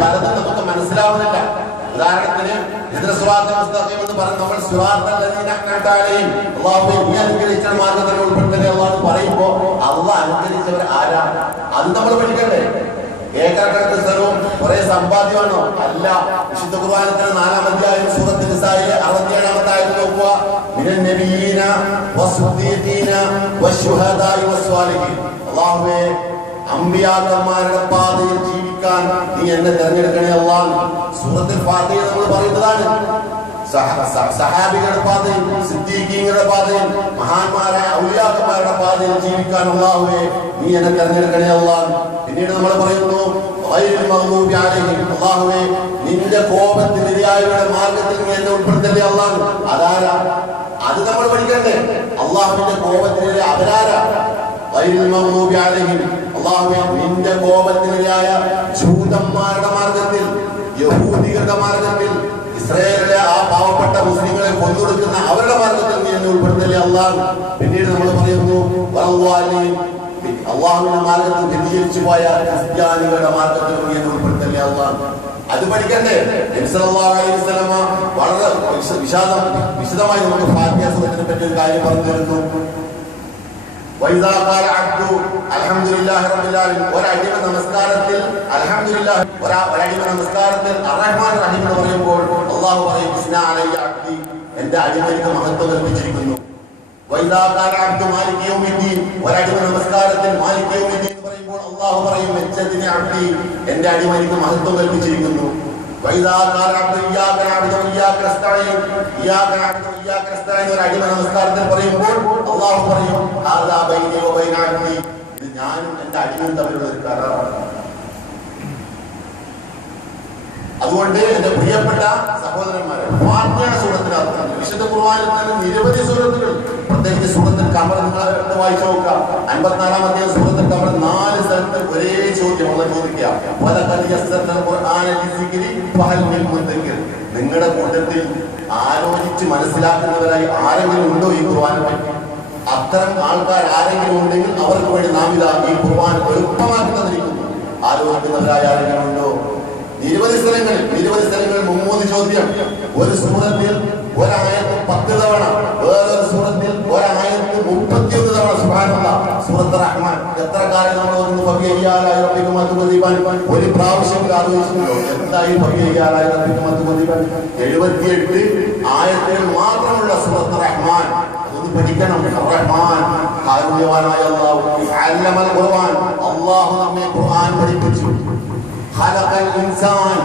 പലതും നമുക്ക് മനസ്സിലാവുന്നില്ല. ഉദാഹരണത്തിന് എന്ന് പറഞ്ഞ് നമ്മൾ അനുഗ്രഹിച്ച മാർഗത്തിൽ ഉൾപ്പെടുത്തലേ അള്ളാഹ് പറയുമ്പോ അള്ളാഹ് അനുഗ്രഹിച്ചവർ ആരാ? അത് നമ്മൾ പഠിക്കണ്ടേ? ഏക്കറക്കണക്കിന് സ്ഥലവും കുറെ സമ്പാദ്യമാണോ? അല്ല. വിശുദ്ധ ഖുർആനിലെ 4-ാം അധ്യായം സൂറത്തുൽ നിസായിലെ 67-ാമത്തെ ആയത്ത് നോക്കുക. മിനൻ നബിയീന വസ്സുദ്ദീഖീന വശുഹദാഇ വസ്വാലിഹീൻ. അല്ലാഹുവേ, അമ്പിയാക്കന്മാരുടെ പാതയിൽ ജീവിക്കാൻ നീ എന്നെ തെരഞ്ഞെടുക്കണേ അല്ലാഹ്. സൂറത്തുൽ ഫാത്തിഹ നമ്മൾ പറയുന്നതാണ്. സഹാബികളുടെ പാതയിൽ, സിദ്ദീഖീങ്ങളുടെ പാതയിൽ, മഹാന്മാരായ ഔലിയാക്കന്മാരുടെ പാതയിൽ ജീവിക്കാൻ അല്ലാഹുവേ നീ എന്നെ തെരഞ്ഞെടുക്കണേ അല്ലാഹ്. പിന്നീട് നമ്മൾ പറയുന്നു അല്ലാഹുവേ, നിന്റെ കോപത്തിനിരയായവരുടെ മാർഗത്തിൽ നീ എന്നെ ഉൾപ്പെടുത്തല്ലേ അല്ലാഹ്. അതാരാ? അത് നമ്മൾ പഠിക്കണ്ടേ? അള്ളാഹുവിന്റെ കോപത്തിനെതിരെ അവരാരാ? അല്ലാഹുവേ, നിന്റെ കോപത്തിനെതിരായ ജൂതന്മാരുടെ മാർഗത്തിൽ, യഹൂദികളുടെ മാർഗത്തിൽ, ഇസ്രായേലിലെ ആ പാവപ്പെട്ട മുസ്ലിങ്ങളെ കൊന്നൊടുക്കുന്ന അവരുടെ മാർഗത്തിൽ നീ എന്നെ ഉൾപ്പെടുത്തല്ലേ അല്ലാഹ്. പിന്നീട് നമ്മൾ പറയുന്നു അള്ളാഹുവിന്റെ മാർഗത്തിൽ വ്യതിചലിച്ചു പോയ ക്രിസ്ത്യാനികളുടെ മാർഗത്തിൽ നീ എന്നെ ഉൾപ്പെടുത്തല്ലേ അല്ലാഹ്. അത് പഠിക്കണ്ടേ? നബി സല്ലല്ലാഹു അലൈഹി വസല്ലമ വളരെ വിശദമായി നമുക്ക് ഫാത്തിഹ സൂറത്തിനെ പറ്റി ഒരു കാര്യം പറഞ്ഞു തരുന്നു. ഒരടിമ നമസ്കാരത്തിൽ അൽഹംദുലില്ലാഹ്, ഒരടിമ നമസ്കാരത്തിൽ അർറഹ്മാൻ റഹീം എന്ന് പറയുമ്പോൾ അല്ലാഹു പറയും എന്റെ അടിമ എനിക്ക് മഹത്വം കൽപ്പിച്ചിരിക്കുന്നു. ഒരടിമ നമസ്കാരത്തിൽ മാലിക് യൗമിദ്ദീൻ എന്ന് പറയുമ്പോൾ അല്ലാഹു പറയും എന്റെ അടിമ എനിക്ക് മഹത്വം കൽപ്പിച്ചിരിക്കുന്നു. ഒരടിമ നമസ്കാരത്തിൽ പറയുമ്പോൾ അല്ലാഹു പറയും ഇത് ഞാനും എന്റെ അടിമയും തമ്മിലുള്ള ഒരു കരാറാണ്. അതുകൊണ്ട് എന്റെ പ്രിയപ്പെട്ട സഹോദരന്മാരെ, ഫാത്തിഹ സൂറത്തിന് അർത്ഥം വിശുദ്ധ ഖുർആനിൽ തന്നെ നിരവധി സൂറത്തുകൾ, പ്രത്യേകിച്ച് സൂറത്തുൽ ഖമർ നിങ്ങൾ വായിച്ചു നോക്കുക. 54-ാം അധ്യായം സൂറത്തുൽ ഖമർ 4 സ്ഥലത്ത് ഒരേ ചോദ്യം ചോദിക്കുക. നിങ്ങളുടെ കൂട്ടത്തിൽ ആലോചിച്ച് മനസ്സിലാക്കുന്നവരായി ആരെങ്കിലും ഉണ്ടോ ഈ ഖുർആനെ പറ്റി? അത്തരം ആൾക്കാർ ആരെങ്കിലും ഉണ്ടെങ്കിൽ അവർക്ക് വേണ്ടി നാം ഇതാ ഈ ഖുർആൻ എളുപ്പമാക്കി തന്നിരിക്കുന്നു. ആലോചിക്കുന്നവരായ ആരെങ്കിലും ഉണ്ടോ? നിരവധി സ്ഥലങ്ങളിൽ 3 ചോദ്യം. ഒരു സൂറത്തിൽ ഒരായത്ത് 10 തവണ, വേറൊരു സൂറത്തിൽ ഒരായത്ത് 31 തവണ. സുബ്ഹാനല്ലാഹ്. സൂറത്ത് റഹ്മാൻ എത്ര കാര്യം നമ്മൾ ഓതുന്നു? ഒരു പ്രാവശ്യം ആലോചിച്ചിട്ടുണ്ടോ എന്തായി 78 ആയത്തുകൾ മാത്രമുള്ള സൂറത്ത് റഹ്മാൻ. അതൊന്ന് പഠിക്കണം. റഹ്മാൻ കാരുണ്യവാനായ അല്ലാഹു അല്ലമൽ ഖുർആൻ. അല്ലാഹു നമ്മെ ഖുർആൻ പഠിപ്പിച്ചു. ഖലഖൽ ഇൻസാൻ,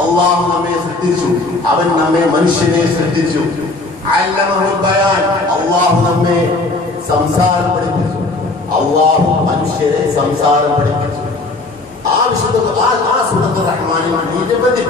അല്ലാഹു നമ്മെ സൃഷ്ടിച്ചു. അവൻ നമ്മെ മനുഷ്യനെ സൃഷ്ടിച്ചു. അല്ലമഹുൽ ബയാൻ, അല്ലാഹു നമ്മെ സംസാരം പഠിപ്പിച്ചു. അല്ലാഹു മനുഷ്യരെ സംസാരം പഠിപ്പിച്ചു. ആ സൂറത്തുർ റഹ്മാനിൽ നിരവധി